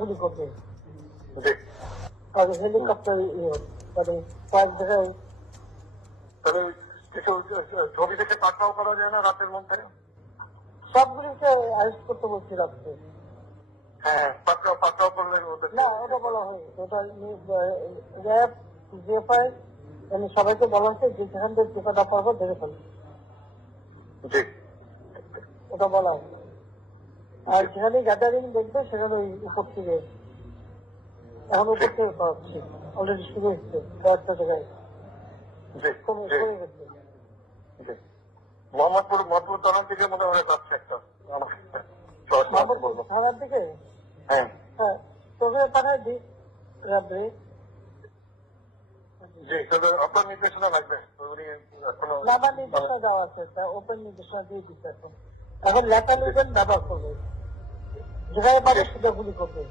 গুলি করবে। জি। আর হেলিকপ্টার মানে কয়েক জায়গায় তাহলে কিছু ছবি দেখে পাকড়াও করা যায় না রাতের মধ্যে? সবগুলিকে অ্যারেস্ট করতে বলছি রাত্রে। হ্যাঁ, পাকড়াও করলে ওদের না, ওটা বলা হয়, ওটা র্যাব, জিএফআই সবাইকে বলা হচ্ছে যে যেখান থেকে টিকাটা পারবো ধরে ফেলবে, জি। ওটা বলা হয়। আর যেখানে গ্যাদারিং দেখবে সেখানে ওই উপর থেকে, এখন উপর থেকে করা হচ্ছে, অলরেডি শুরু হচ্ছে কয়েকটা জায়গায় কমে গেছে। মোহাম্মদপুর থানার দিকে মনে হয় যাচ্ছে একটা থানার দিকে। হ্যাঁ, হ্যাঁ, তোকে পাঠায় দিই রাত্রে। জি। তবে আপনার নির্দেশনা লাগবে, উনি এখনো আমার নির্দেশনা দেওয়া আছে, ওপেন নির্দেশনা দিয়ে দিচ্ছে এখন। এখন লেখা নেবেন ব্যবহার করবে, যেখানে পাবে সেটা গুলি করবে।